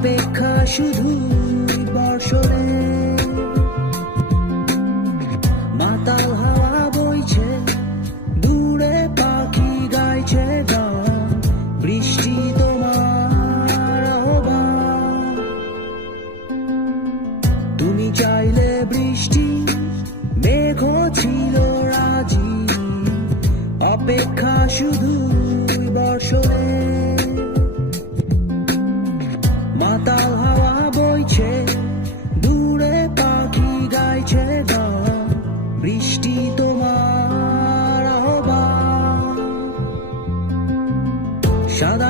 অপেক্ষা শুধু বর্ষণে। মাতাল হাওয়া বইছে, দূরে পাখি গাইছে গান, বৃষ্টি তোমার আহ্বান। তুমি চাইলে বৃষ্টি, মেঘ ছিল রাজি, অপেক্ষা শুধু বর্ষণে। মাতাল হাওয়া বইছে, দূরে পাখি গাইছে গান, বৃষ্টি তোমার আহ্বান। সাদা